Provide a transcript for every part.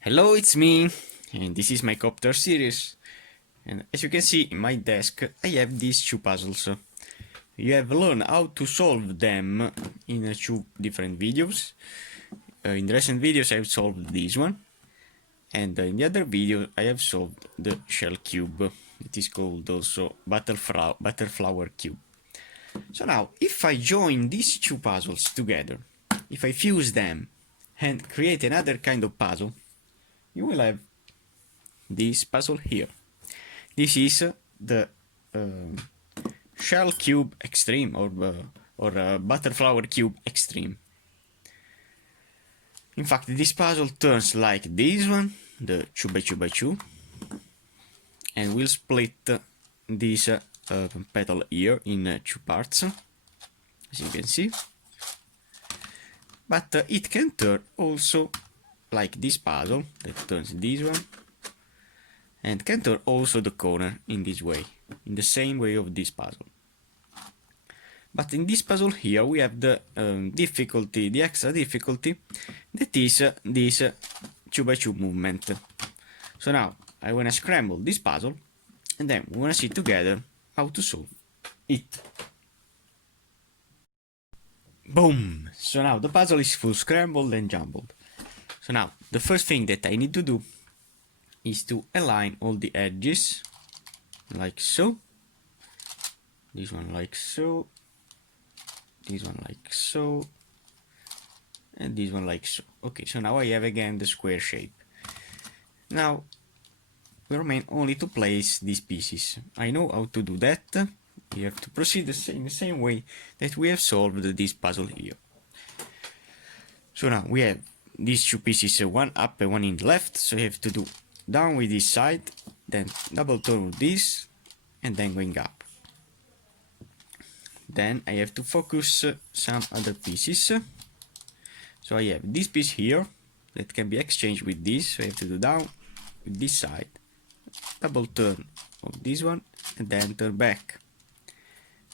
Hello, it's me, and this is my Copter Series. And as you can see in my desk, I have these two puzzles. You have learned how to solve them in two different videos. In the recent videos I have solved this one, and in the other video I have solved the shell cube. It is called also butterflower cube. So now, if I join these two puzzles together, if I fuse them and create another kind of puzzle, you will have this puzzle here. This is the shell cube extreme or butterflower cube extreme. In fact, this puzzle turns like this one, the 2x2x2, and we'll split this petal here in two parts, as you can see. But it can turn also like this puzzle that turns this one, and can turn also the corner in this way, in the same way of this puzzle. But in this puzzle here we have the difficulty, the extra difficulty, that is this 2x2 movement. So now I wanna scramble this puzzle, and then we wanna see together how to solve it. Boom! So now the puzzle is full scrambled and jumbled. So now the first thing that I need to do is to align all the edges like so. This one like so, this one like so, and this one like so. Okay, so now I have again the square shape. Now we remain only to place these pieces. I know how to do that. You have to proceed in the same way that we have solved this puzzle here. So now we have these two pieces, one up and one in the left, so you have to do down with this side, then double turn with this, and then going up. Then I have to focus some other pieces. So I have this piece here that can be exchanged with this, so I have to do down with this side, double turn of this one, and then turn back.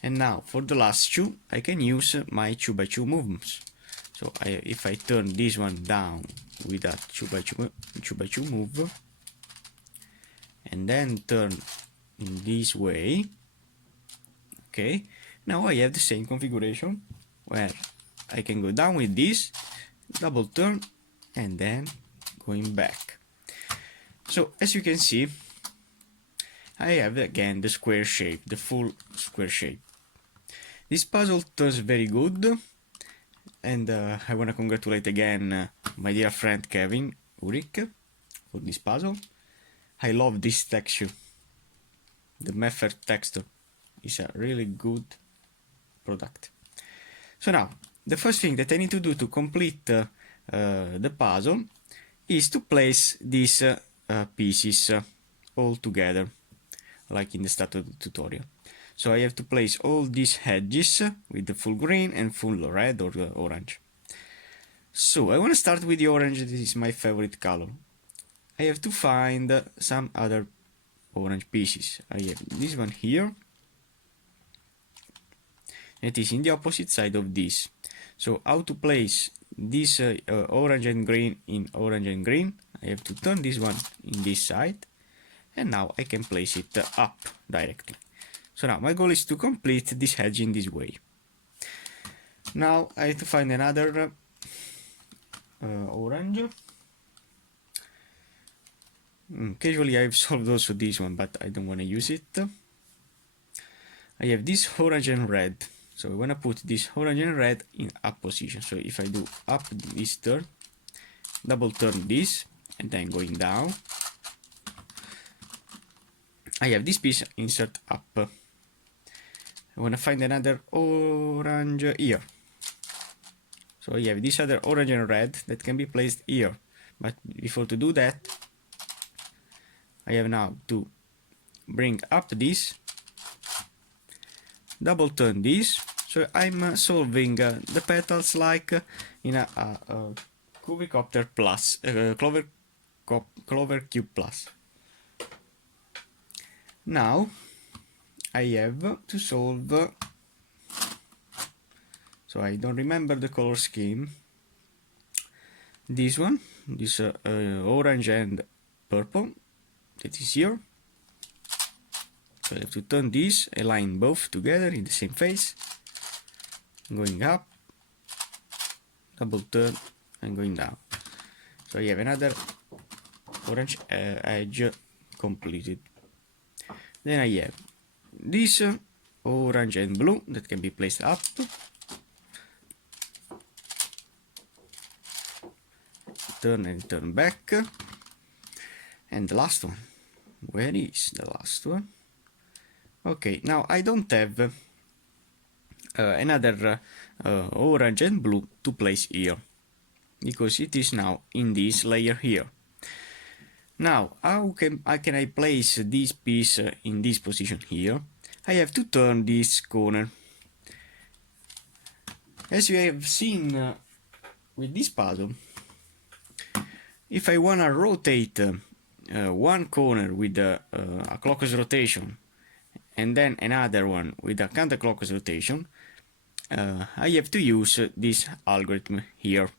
And now for the last two I can use my 2x2 movements. So if I turn this one down with that 2x2 move, and then turn in this way, okay, now I have the same configuration where I can go down with this, double turn, and then going back. So as you can see, I have again the square shape, the full square shape. This puzzle turns very good, and I want to congratulate again my dear friend Kevin Ulrich for this puzzle. I love this texture. The method texture is a really good product. So now, the first thing that I need to do to complete the puzzle is to place these pieces all together, like in the start of the tutorial. So I have to place all these edges with the full green and full red or orange. So I want to start with the orange. This is my favorite color. I have to find some other orange pieces. I have this one here. It is in the opposite side of this. So how to place this orange and green in orange and green? I have to turn this one in this side, and now I can place it up directly. So now my goal is to complete this edge in this way. Now I have to find another orange. Casually I've solved also this one, but I don't want to use it. I have this orange and red, so I want to put this orange and red in up position. So if I do up this turn, double turn this, and then going down, I have this piece insert up. I want to find another orange here. So I have this other orange and red that can be placed here. But before to do that, I have now to bring up this, double turn this. So I'm solving the petals like in a Copter Plus, Clover Cube Plus. Now I have to solve, so I don't remember the color scheme, this one, this orange and purple that is here. So I have to turn this, align both together in the same face, going up, double turn and going down. So I have another orange edge completed. Then I have this orange and blue that can be placed up, turn and turn back, and the last one. Where is the last one? Okay, now I don't have another orange and blue to place here, because it is now in this layer here. Now, how can I place this piece in this position here? I have to turn this corner. As you have seen with this puzzle, if I wanna rotate one corner with a clockwise rotation and then another one with a counterclockwise rotation, I have to use this algorithm here.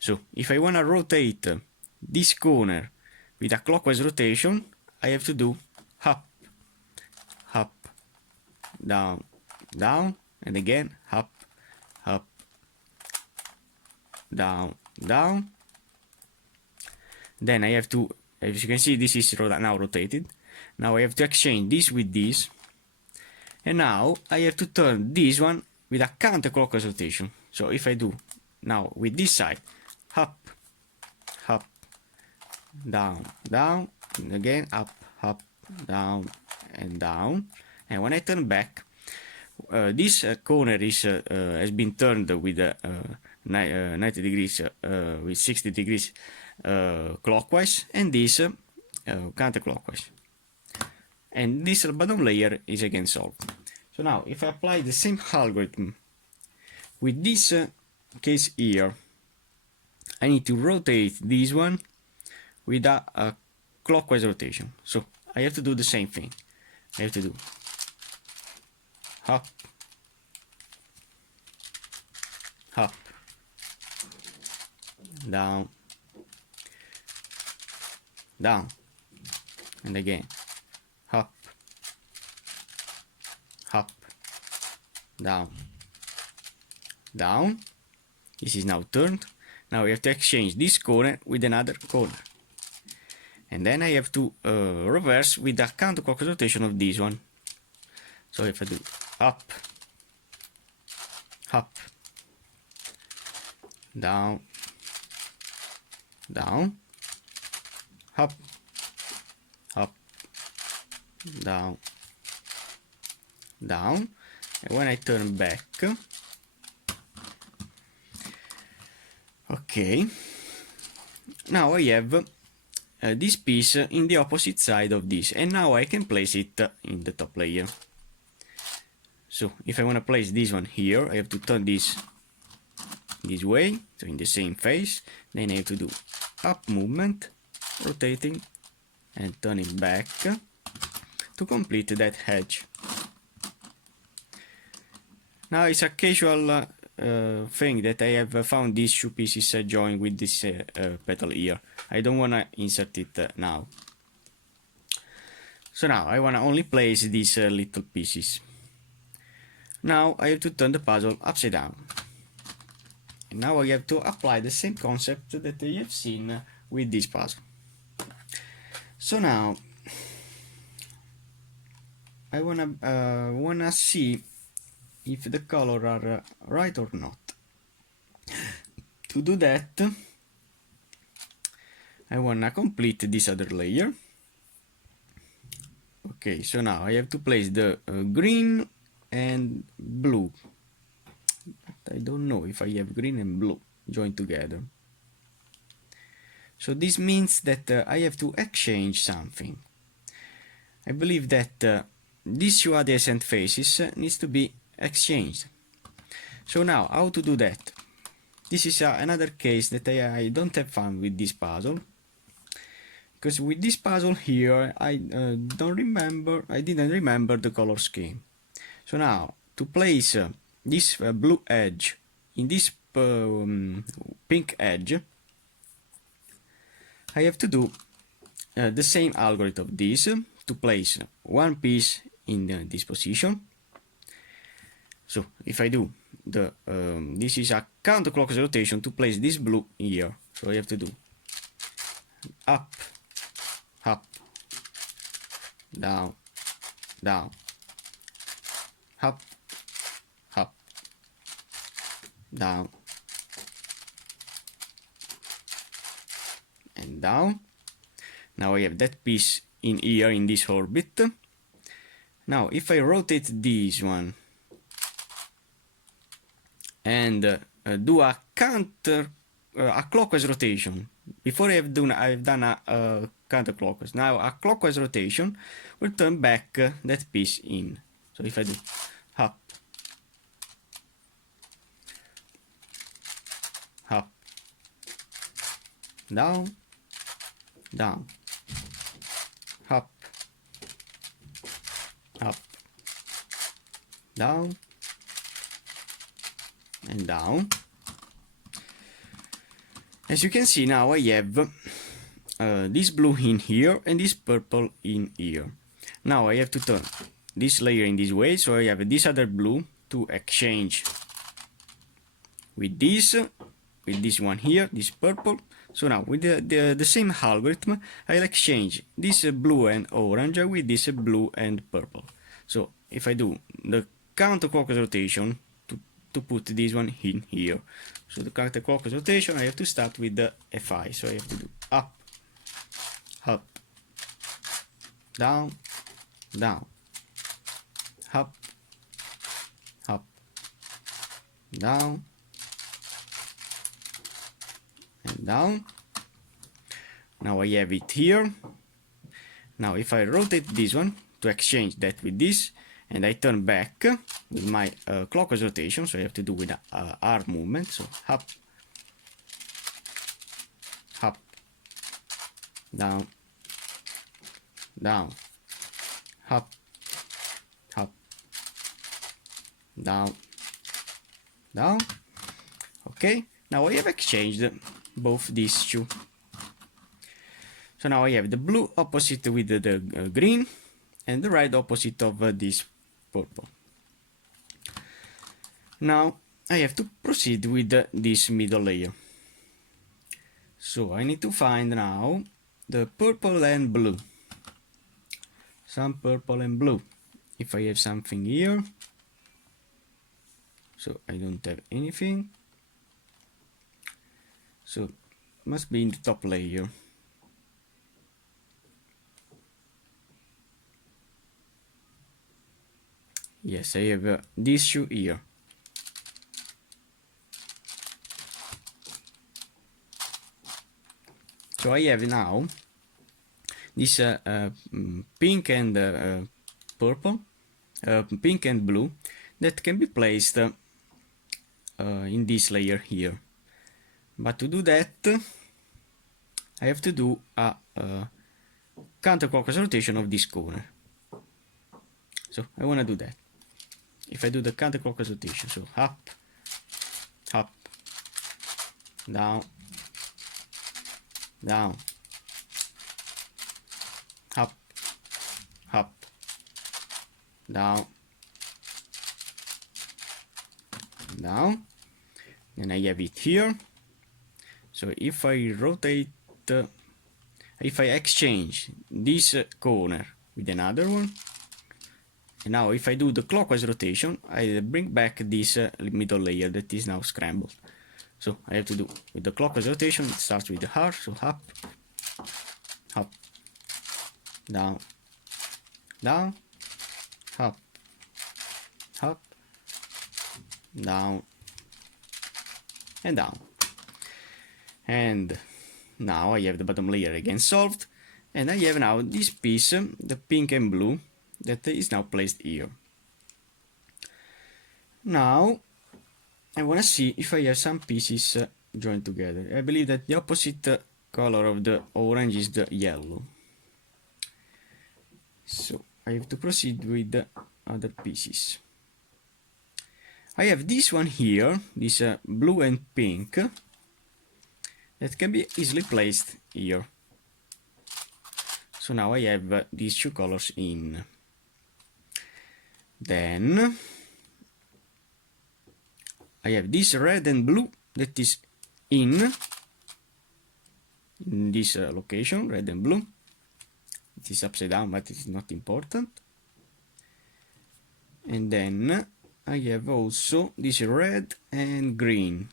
So if I want to rotate this corner with a clockwise rotation, I have to do up, up, down, down, and again up, up, down, down. Then I have to, as you can see, this is now rotated. Now I have to exchange this with this, and now I have to turn this one with a counterclockwise rotation. So if I do now with this side, up, up, down, down, and again up, up, down, and down, and when I turn back, this corner is has been turned with 90 degrees, with 60 degrees clockwise, and this counterclockwise. And this bottom layer is again solved. So now, if I apply the same algorithm with this case here, I need to rotate this one with a clockwise rotation. So I have to do the same thing. I have to do up, up, down, down, and again up, up, down, down. This is now turned. Now we have to exchange this corner with another corner, and then I have to reverse with the counterclockwise rotation of this one. So if I do up, up, down, down, up, up, down, down, and when I turn back, okay, now I have this piece in the opposite side of this, and now I can place it in the top layer. So if I want to place this one here, I have to turn this way, so in the same face. Then I have to do up movement, rotating and turning back to complete that edge. Now it's a casual thing that I have found these two pieces joined with this petal here. I don't want to insert it now. So now I want to only place these little pieces. Now I have to turn the puzzle upside down. And now I have to apply the same concept that you have seen with this puzzle. So now I wanna see if the colors are right or not. To do that, I wanna complete this other layer. Okay, so now I have to place the green and blue. But I don't know if I have green and blue joined together. So this means that I have to exchange something. I believe that these two adjacent faces needs to be exchanged. So now, how to do that? This is another case that I don't have fun with this puzzle, because with this puzzle here I didn't remember the color scheme. So now, to place this blue edge in this pink edge, I have to do the same algorithm of this to place one piece in this position. So if I do the this is a counterclockwise rotation to place this blue here. So I have to do up, up, down, down, up, up, down, and down. Now I have that piece in here in this orbit. Now if I rotate this one and do a clockwise rotation. Before I've done a counterclockwise. Now a clockwise rotation will turn back that piece in. So if I do up, up, down, down, up, up, down, and down. As you can see, now I have this blue in here and this purple in here. Now I have to turn this layer in this way, so I have this other blue to exchange with this one here, this purple. So now with the same algorithm, I'll exchange this blue and orange with this blue and purple. So if I do the counterclockwise rotation to put this one in here. So the counterclockwise rotation, I have to start with the Fi. So I have to do up, up, down, down, up, up, down, and down. Now I have it here. Now if I rotate this one to exchange that with this, and I turn back with my clockwise rotation, so I have to do with a arm movement, so up, up, down, down, up, up, down, down. Okay, now I have exchanged both these two. So now I have the blue opposite with the green, and the red opposite of this purple. Now I have to proceed with this middle layer. So I need to find now the purple and blue. Some purple and blue. If I have something here. So I don't have anything. So must be in the top layer. Yes, I have this shoe here. So I have now this pink and purple, pink and blue that can be placed in this layer here. But to do that, I have to do a counterclockwise rotation of this corner. So I want to do that. If I do the counterclockwise rotation, so up, up, down, down, up, up, down, down, and I have it here. So if I rotate, if I exchange this corner with another one, and now if I do the clockwise rotation, I bring back this middle layer that is now scrambled. So I have to do with the clockwise rotation, it starts with the R, so up, up, down, down, up, up, down, and down. And now I have the bottom layer again solved, and I have now this piece, the pink and blue, that is now placed here. Now I want to see if I have some pieces joined together. I believe that the opposite color of the orange is the yellow. So I have to proceed with the other pieces. I have this one here, this blue and pink, that can be easily placed here. So now I have these two colors in. Then I have this red and blue that is in this location, red and blue. It is upside down, but it is not important. And then I have also this red and green.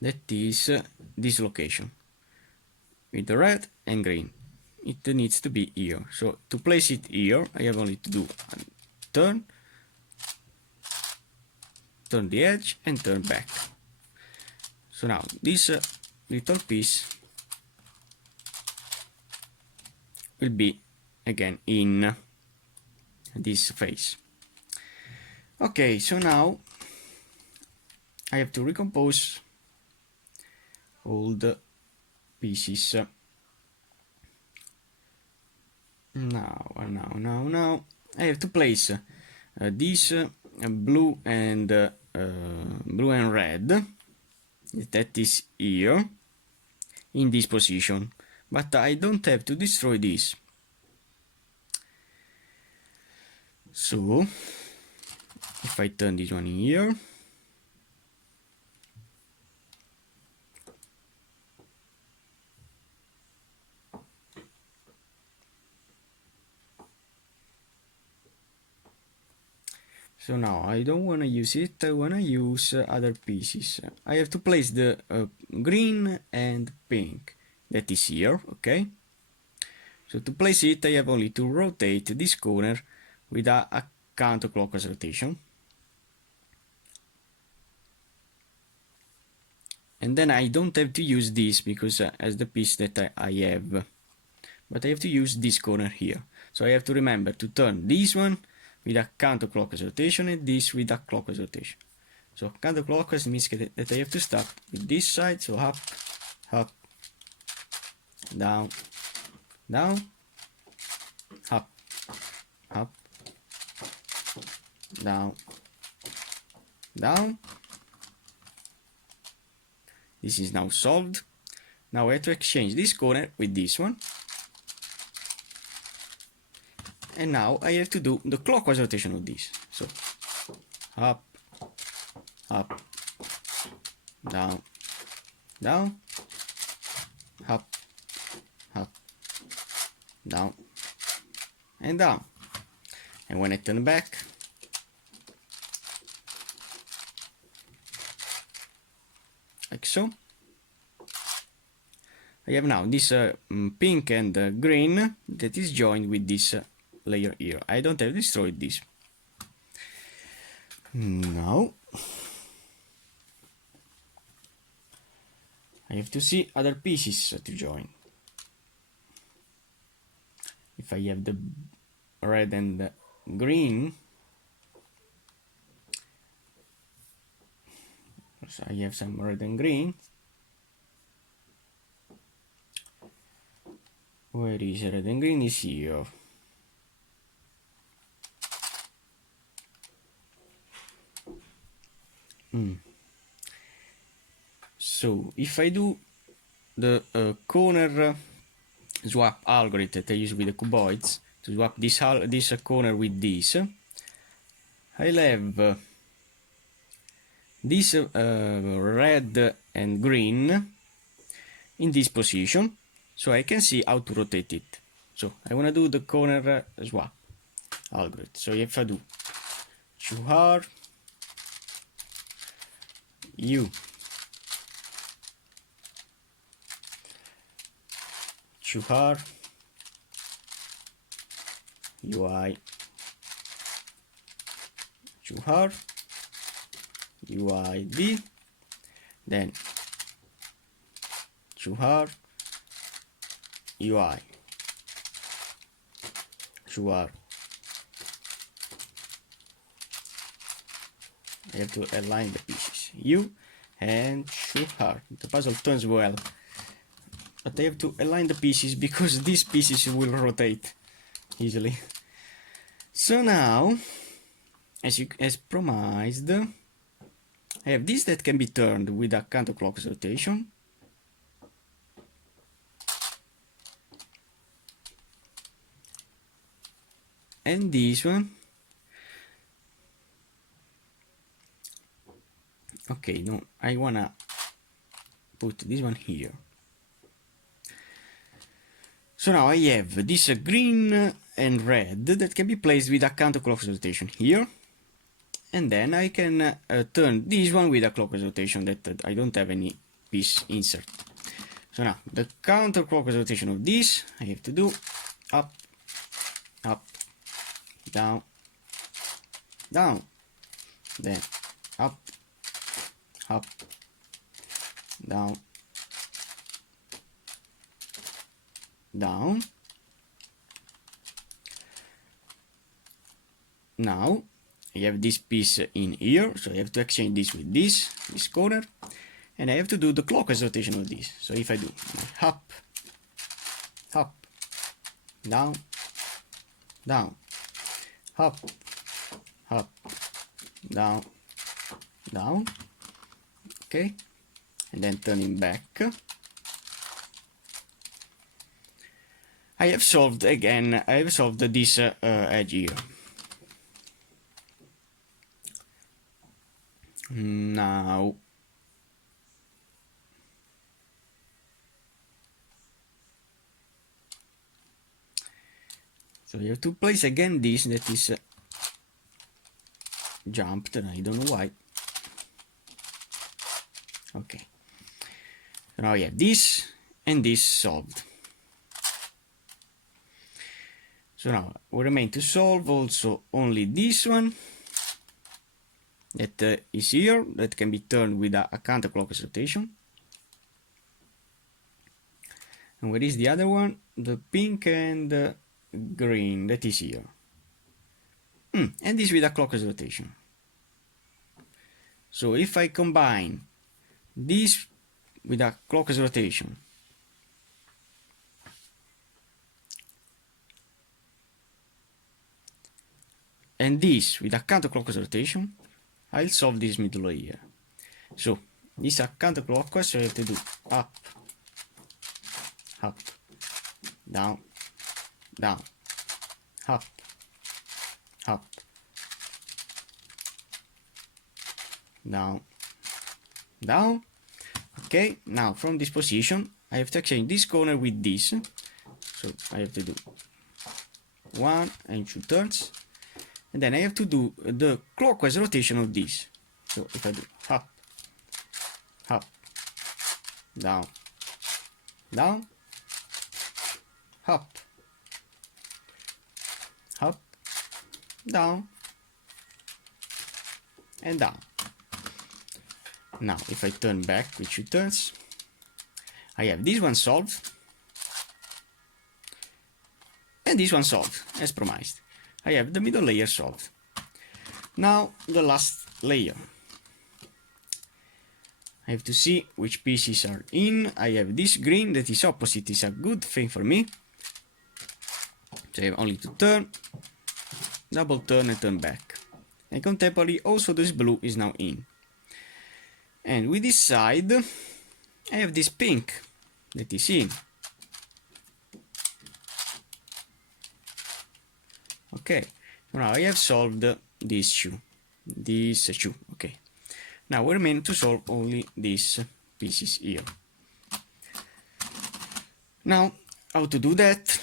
That is this location with the red and green. It needs to be here. So to place it here, I have only to do turn the edge and turn back. So now this little piece will be again in this face. Okay, so now I have to recompose all the pieces. Now I have to place this blue and red, that is here, in this position, but I don't have to destroy this. So if I turn this one here, so now I don't want to use it, I want to use other pieces. I have to place the green and pink that is here, okay? So to place it, I have only to rotate this corner with a counterclockwise rotation. And then I don't have to use this because as the piece that I have, but I have to use this corner here. So I have to remember to turn this one with a counterclockwise rotation and this with a clockwise rotation. So counterclockwise means that I have to start with this side, so up, up, down, down, up, up, down, down. This is now solved. Now I have to exchange this corner with this one. And now I have to do the clockwise rotation of this. So up, up, down, down, up, up, down, and down. And when I turn back, like so, I have now this pink and green that is joined with this layer here. I don't have destroyed this. Now I have to see other pieces to join. If I have the red and the green, so I have some red and green. Where is red and green? Is here. So if I do the corner swap algorithm that I use with the cuboids to swap this corner with this, I'll have this red and green in this position, so I can see how to rotate it. So I want to do the corner swap algorithm. So if I do 2R U 2R UI 2R UID, then 2R UI 2R. I have to align the pieces U and 2R. The puzzle turns well, but I have to align the pieces because these pieces will rotate easily. So now, as promised, I have this that can be turned with a counterclockwise rotation. And this one. Okay, no, I wanna put this one here. So now I have this green and red that can be placed with a counterclockwise rotation here. And then I can turn this one with a clockwise rotation that I don't have any piece insert. So now the counterclockwise rotation of this I have to do up, up, down, down, then up, up, down, down. Now I have this piece in here, so I have to exchange this with this corner, and I have to do the clockwise rotation of this. So if I do up, up, down, down, up, up, down, down, okay, and then turning back, I have solved again, I have solved this edge here. Now so you have to place again this that is jumped, and I don't know why. Okay, so now I have this and this solved. So now we remain to solve also only this one that is here, that can be turned with a counterclockwise rotation. And where is the other one? The pink and green, that is here. And this with a clockwise rotation. So if I combine this with a clockwise rotation and this with a counterclockwise rotation, I'll solve this middle layer. So this is a counterclockwise, so I have to do up, up, down, down, up, up, down, down. Okay, now from this position I have to exchange this corner with this, so I have to do 1 and 2 turns, and then I have to do the clockwise rotation of this. So if I do up, up, down, down, up, up, down, and down. Now if I turn back with 2 turns, I have this one solved and this one solved as promised. I have the middle layer solved. Now the last layer. I have to see which pieces are in. I have this green that is opposite, is a good thing for me. So I have only to turn, double turn and turn back. And contemporarily also this blue is now in. And with this side I have this pink that is in. Okay, now I have solved these two. Okay. Now we remain to solve only these pieces here. Now, how to do that?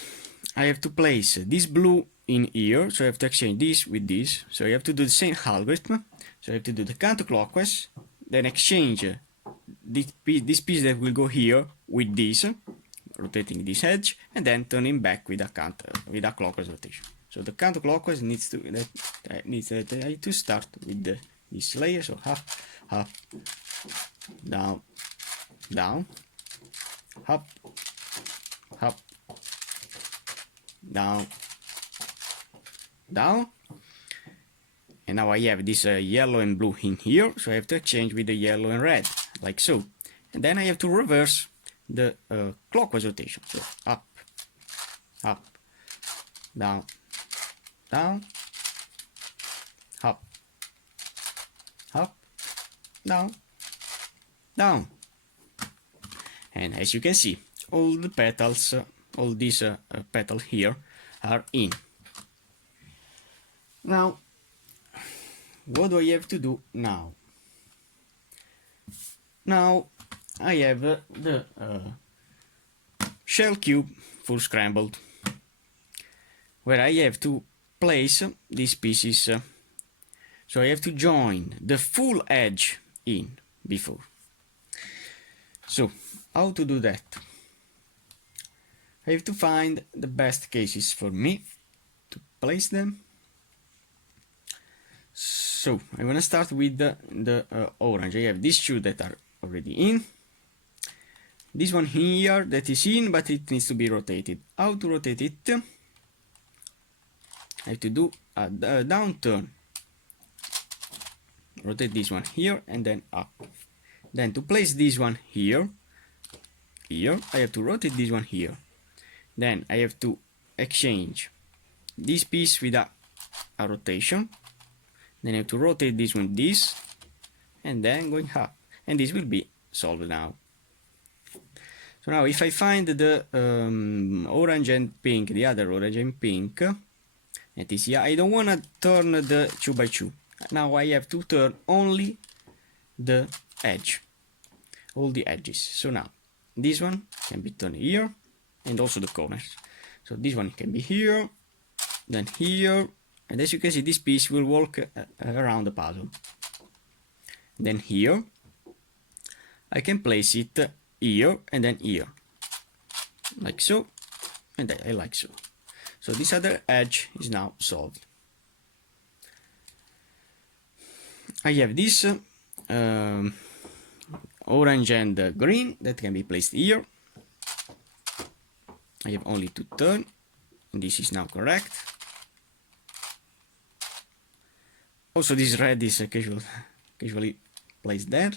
I have to place this blue in here, so I have to exchange this with this. So I have to do the same algorithm. So I have to do the counterclockwise, then exchange this piece that will go here with this, rotating this edge, and then turning back with a clockwise rotation. So the counterclockwise needs to start with this layer. So up, up, down, down, up, up, down, down. And now I have this yellow and blue in here, so I have to exchange with the yellow and red, like so. And then I have to reverse the clockwise rotation. So up, up, down, down, up, up, down, down. And as you can see, all the petals, all these petals here are in. Now, what do I have to do now? Now I have the shell cube full scrambled, where I have to place these pieces. So I have to join the full edge in before. So how to do that? I have to find the best cases for me to place them. So I'm gonna start with the orange. I have these two that are already in. This one here that is in, but it needs to be rotated. How to rotate it? I have to do a down turn. Rotate this one here and then up. Then to place this one here, I have to rotate this one here. Then I have to exchange this piece with a rotation. Then I have to rotate this one, this, and then going up. And this will be solved now. So now if I find the orange and pink, the other orange and pink, that is here, I don't want to turn the 2x2. Now I have to turn only the edge, all the edges. So now this one can be turned here, and also the corners. So this one can be here, then here, and as you can see, this piece will walk around the puzzle. Then here, I can place it here and then here, like so, and I like so. So this other edge is now solved. I have this orange and green that can be placed here. I have only to turn, and this is now correct. Also this red is casually placed there.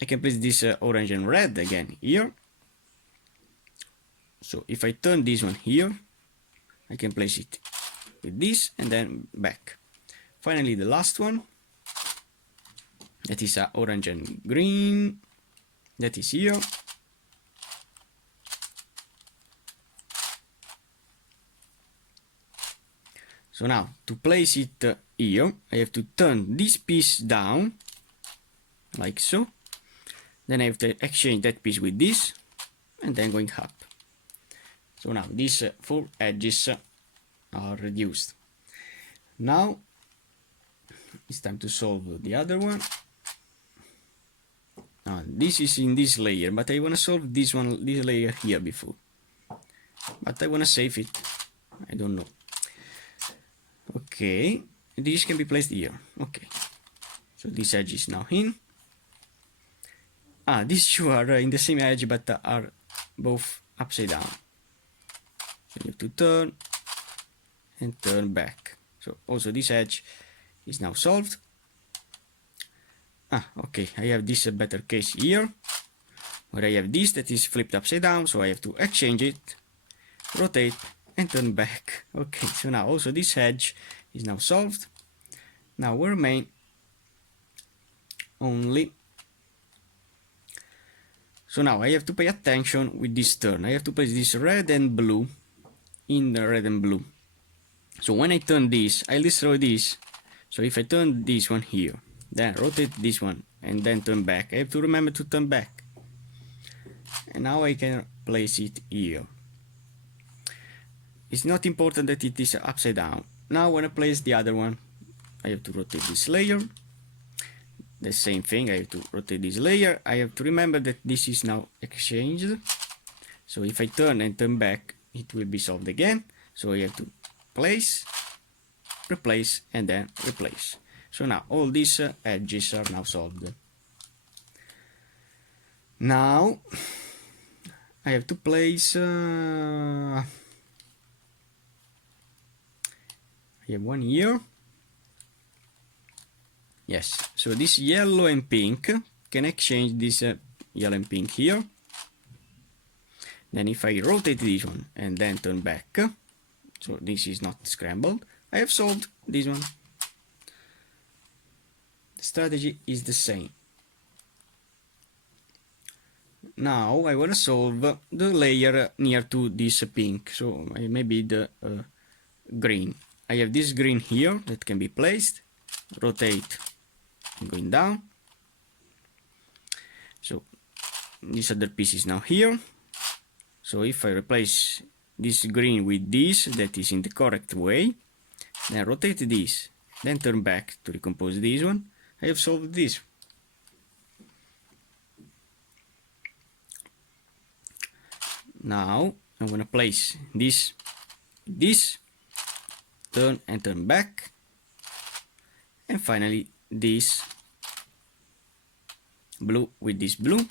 I can place this orange and red again here. So if I turn this one here, I can place it with this and then back. Finally the last one, that is orange and green, that is here. So now to place it here, I have to turn this piece down, like so. Then I have to exchange that piece with this, and then going up. So now these four edges are reduced. Now it's time to solve the other one. This is in this layer, but I want to solve this one, this layer here before. But I want to save it. I don't know. Okay, this can be placed here. Okay, so this edge is now in. These two are in the same edge, but are both upside down. So you have to turn and turn back. So also this edge is now solved. Okay, I have this better case here, where I have this that is flipped upside down, so I have to exchange it, rotate, and turn back. Okay, so now also this edge is now solved. Now we remain only. So now I have to pay attention with this turn. I have to place this red and blue in the red and blue. So when I turn this, I'll destroy this. So if I turn this one here, then rotate this one, and then turn back, I have to remember to turn back. And now I can place it here. It's not important that it is upside down. Now when I place the other one, I have to rotate this layer. The same thing, I have to rotate this layer. I have to remember that this is now exchanged. So if I turn and turn back, it will be solved again. So I have to place, replace, and then replace. So now all these edges are now solved. Now I have to place I have one here. Yes, so this yellow and pink can exchange this yellow and pink here. Then if I rotate this one and then turn back, so this is not scrambled, I have solved this one. strategy is the same. Now I want to solve the layer near to this pink, so maybe the green. I have this green here that can be placed, rotate going down. So this other piece is now here. So if I replace this green with this, that is in the correct way, then rotate this, then turn back to recompose this one, I have solved this. Now I'm going to place this, turn and turn back, and finally this blue with this blue,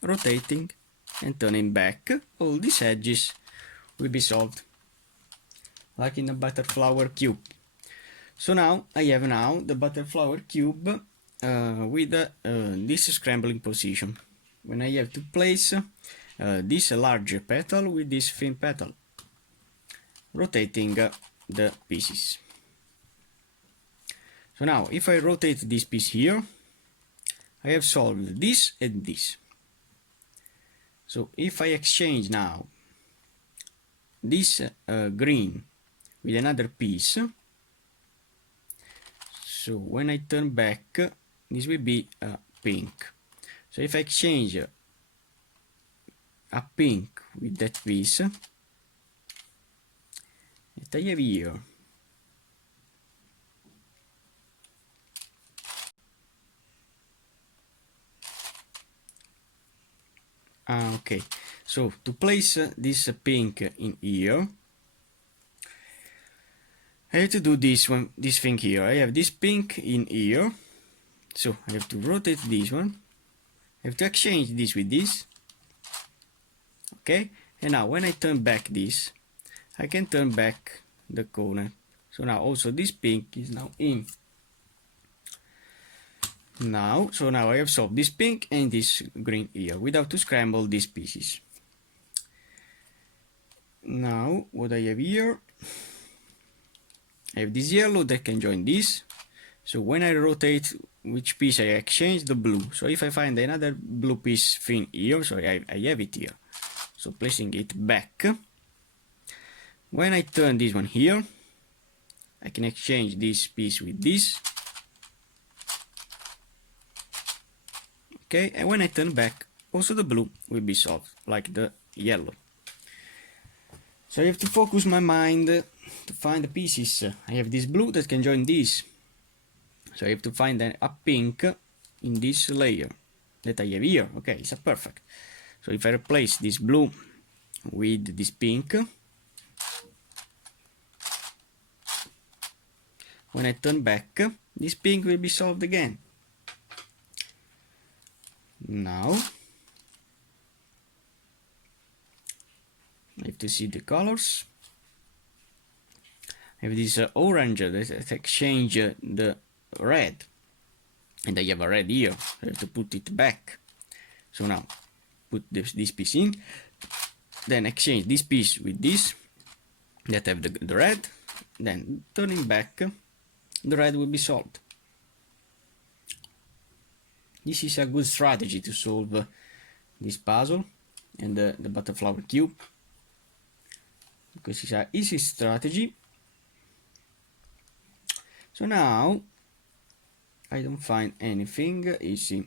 rotating and turning back. All these edges will be solved, like in a butterfly cube. So now I have the butterfly cube with this scrambling position, when I have to place this large petal with this thin petal, rotating the pieces. So now if I rotate this piece here, I have solved this and this. So if I exchange now this green with another piece, so when I turn back, this will be pink. So if I exchange a pink with that piece that I have here, okay, so to place this pink in here, I have to do this thing here. I have this pink in here, so I have to rotate this one, I have to exchange this with this, okay, and now when I turn back this, I can turn back the corner. So now also this pink is now in. So now I have solved this pink and this green here without to scramble these pieces. Now what I have here, I have this yellow that can join this. So when I rotate which piece, I exchange the blue. So if I find another blue piece thing here, so I have it here, so placing it back. When I turn this one here, I can exchange this piece with this. Okay, and when I turn back, also the blue will be solved, like the yellow. So I have to focus my mind to find the pieces. I have this blue that can join this. So I have to find a pink in this layer that I have here. Okay, it's perfect. So if I replace this blue with this pink, when I turn back, this pink will be solved again. Now I have to see the colors. I have this orange that exchange the red, and I have a red here. I have to put it back. So now put this piece in, then exchange this piece with this that have the red, then turning back, the red will be solved. This is a good strategy to solve this puzzle and the butterfly cube, because it's an easy strategy. So now I don't find anything easy.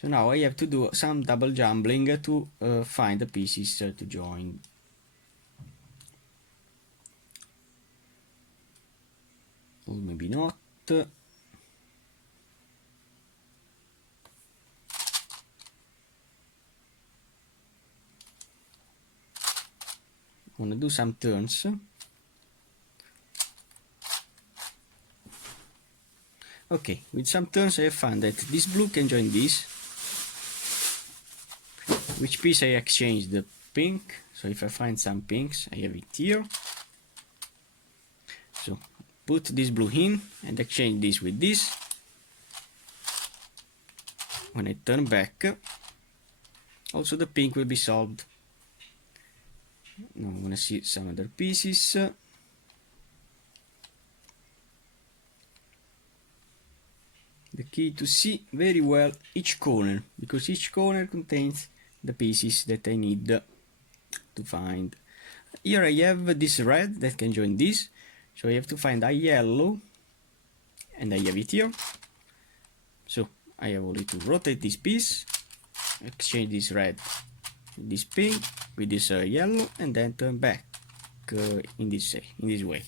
So now I have to do some double jumbling to find the pieces to join. Or maybe not. I'm gonna do some turns. Okay, with some turns I have found that this blue can join this. Which piece I exchange the pink. So if I find some pinks, I have it here. So put this blue in and exchange this with this. When I turn back, also the pink will be solved. Now I'm gonna see some other pieces. the key to see very well each corner, because each corner contains the pieces that I need to find. Here I have this red that can join this, so I have to find a yellow, and I have it here. So I have only to rotate this piece, exchange this red with this pink with this yellow, and then turn back in this way.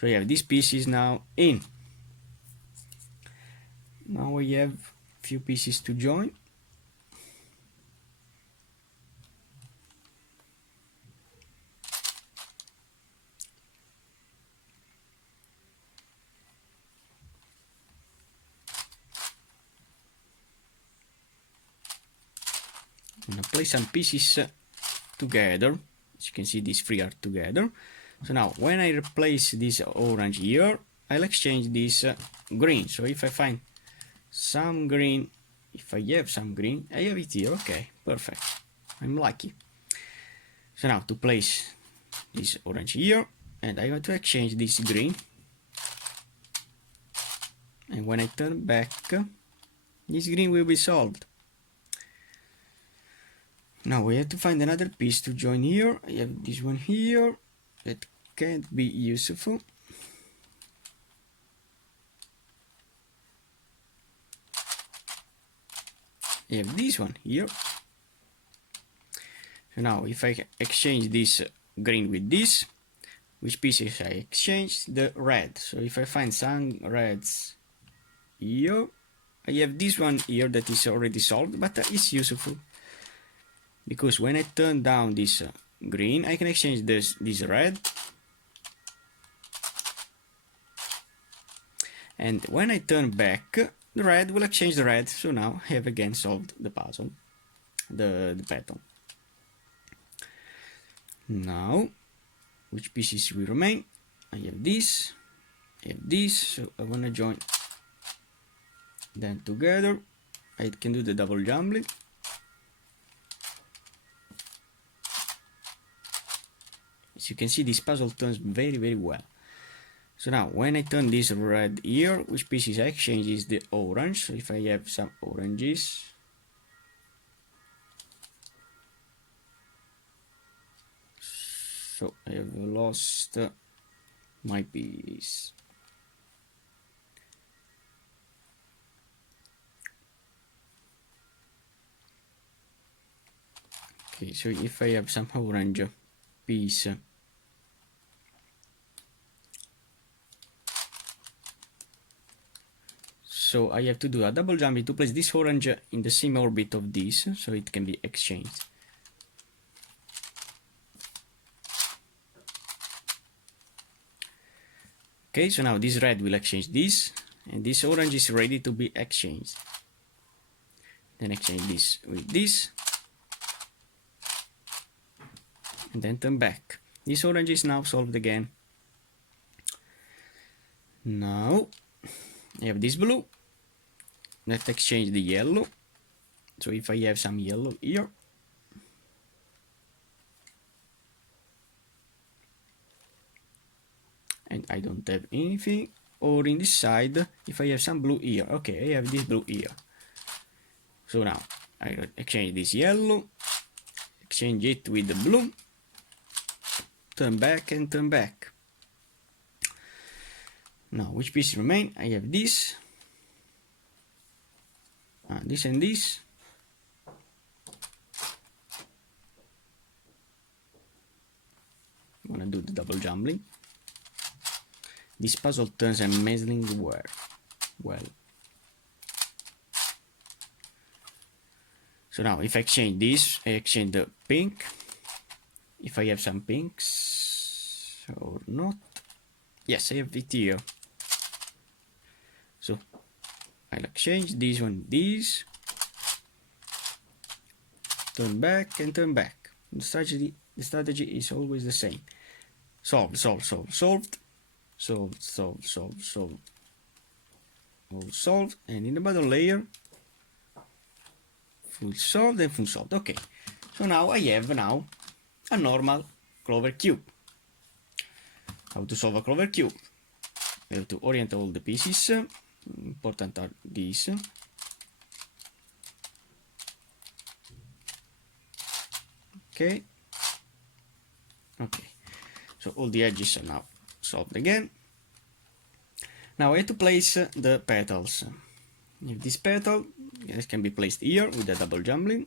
So I have these pieces now in. Now I have few pieces to join. I'm gonna place some pieces together. As you can see, these three are together. So now when I replace this orange here, I'll exchange this green. So if I find some green, if I have some green, I have it here. Okay, perfect. I'm lucky. So now to place this orange here, and I want to exchange this green. And when I turn back, this green will be solved. Now we have to find another piece to join here. I have this one here that can't be useful. I have this one here. So now if I exchange this green with this, which pieces I exchange? The red. So if I find some reds here, I have this one here that is already solved, but it's useful, because when I turn down this green, I can exchange this red, and when I turn back, the red will exchange the red. So now I have again solved the puzzle, the pattern. Now, which pieces will remain? I have this, so I want to join them together. I can do the double jumbling. As you can see, this puzzle turns very, very well. So now, when I turn this red here, which pieces I exchange is the orange. So if I have some oranges, so I have lost my piece. Okay, so if I have some orange piece, so I have to do a double jumping to place this orange in the same orbit of this, so it can be exchanged. Okay, so now this red will exchange this, and this orange is ready to be exchanged. Then exchange this with this, and then turn back. This orange is now solved again. Now I have this blue. Let's exchange the yellow. So if I have some yellow here, and I don't have anything, or in this side, if I have some blue here, okay, I have this blue here. So now I exchange this yellow, exchange it with the blue, turn back and turn back. Now which pieces remain? I have this, this and this. I'm gonna do the double jumbling. This puzzle turns amazingly well. So now if I exchange this, I exchange the pink. If I have some pinks or not. Yes, I have it here. So I'll exchange this one, this. Turn back and turn back. The strategy is always the same. Solved. All solved. And in the bottom layer, full solved and full solved. Okay. So now I have a normal Clover Cube. How to solve a Clover Cube? We have to orient all the pieces Important are these. Okay. Okay. So all the edges are now solved again. Now I have to place the petals. If this petal can be placed here with the double jumbling.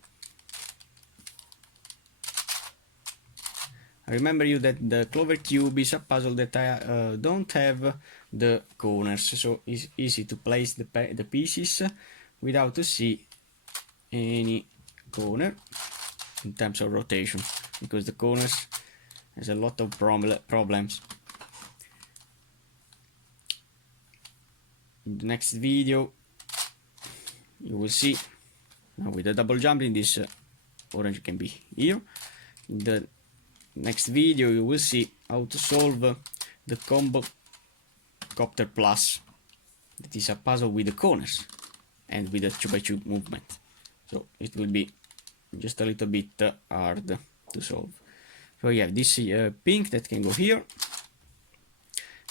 I remember you that the Clover Cube is a puzzle that I don't have the corners, so it's easy to place the pieces without to see any corner in terms of rotation, because the corners has a lot of problems. In the next video you will see, now with the double jumbling, this orange can be here. In the next video you will see how to solve the combo Copter Plus, that is a puzzle with the corners and with the 2x2 movement, so it will be just a little bit hard to solve. So you have this pink that can go here,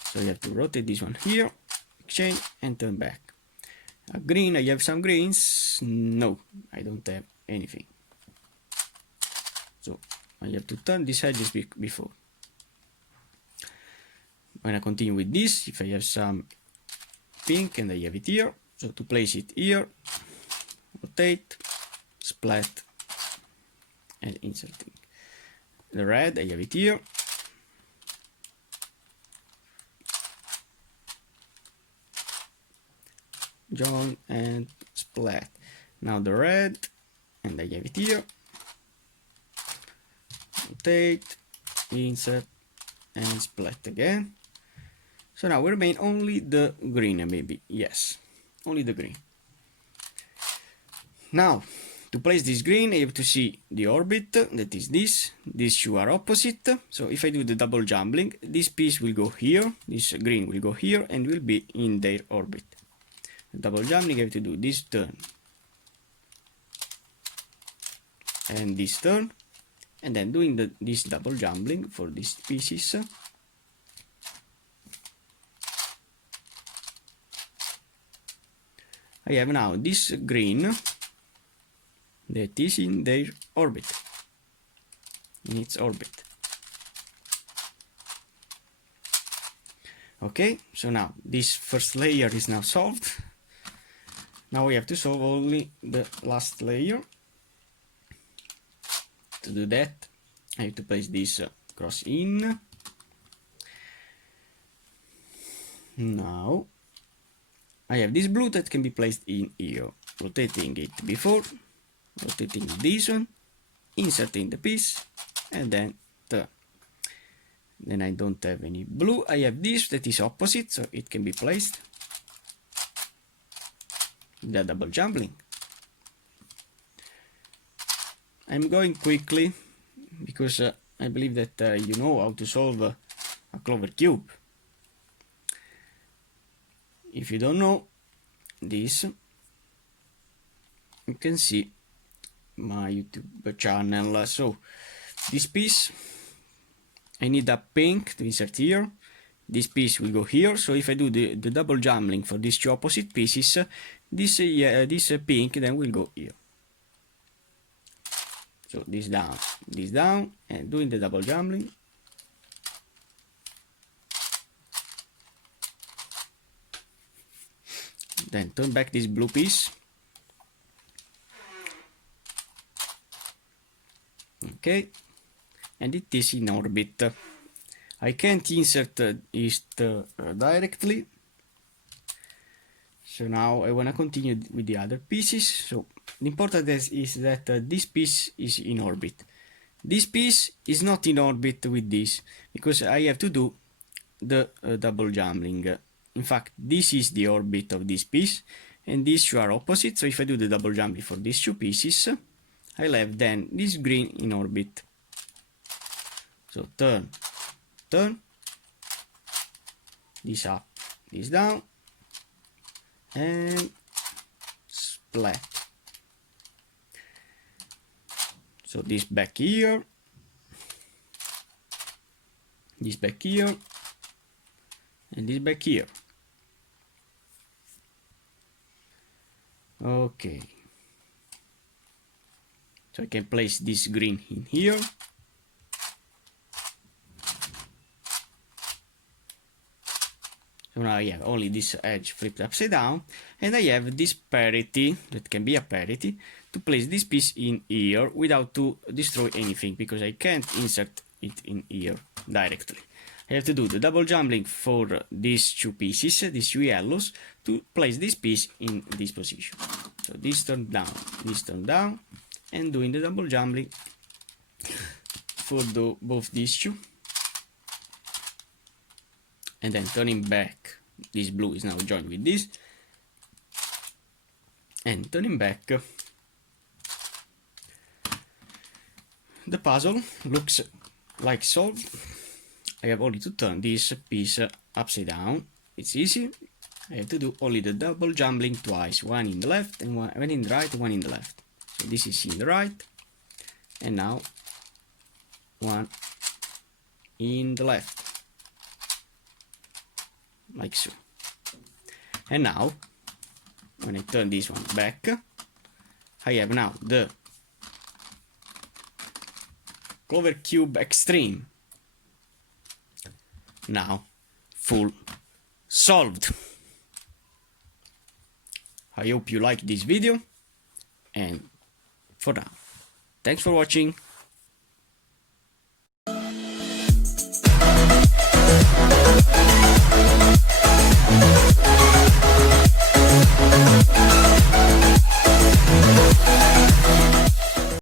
so you have to rotate this one here, exchange and turn back. Green, I have some greens. No, I don't have anything, so I have to turn these edges before. When I continue with this, if I have some pink and I have it here, so to place it here, rotate, splat and inserting. The red, I have it here, join and splat. Now the red, and I have it here, rotate, insert and splat again. So now we remain only the green, maybe, yes, only the green. Now to place this green I have to see the orbit, that is this. These two are opposite, so if I do the double jumbling, this piece will go here, this green will go here and will be in their orbit. The double jumbling I have to do this turn and this turn, and then doing this double jumbling for these pieces. I have now this green that is in their orbit, in its orbit. Okay, so now this first layer is now solved. Now we have to solve only the last layer. To do that, I have to place this cross in. Now I have this blue that can be placed in here, rotating it before, rotating this one, inserting the piece, and then turn. Then I don't have any blue. I have this that is opposite, so it can be placed. The double jumbling. I'm going quickly because I believe that you know how to solve a Clover Cube. If you don't know this, you can see my YouTube channel. So this piece, I need a pink to insert here. This piece will go here, so if I do the double jumbling for these two opposite pieces, this pink then will go here. So this down, and doing the double jumbling. Then turn back this blue piece. Okay, and it is in orbit. I can't insert it directly. So now I want to continue with the other pieces. So the important is that this piece is in orbit. This piece is not in orbit with this, because I have to do the double jumbling. In fact, this is the orbit of this piece, and these two are opposite, so if I do the double jumbling for these two pieces, I'll have then this green in orbit. So turn, turn, this up, this down, and splat. So this back here, this back here, and this back here. Okay. So I can place this green in here. So now I have only this edge flipped upside down, and I have this parity, that can be a parity, to place this piece in here without to destroy anything, because I can't insert it in here directly. I have to do the double jumbling for these two pieces, these two yellows, to place this piece in this position. So this turn down, and doing the double jumbling for both these two. And then turning back, this blue is now joined with this, and turning back, the puzzle looks like solved. I have only to turn this piece upside down. It's easy. I have to do only the double jumbling twice, one in the left and one in the right, one in the left. So this is in the right, and now one in the left, like so. And now when I turn this one back, I have now the Clover Cube Extreme now full solved. I hope you liked this video, and for now, thanks for watching.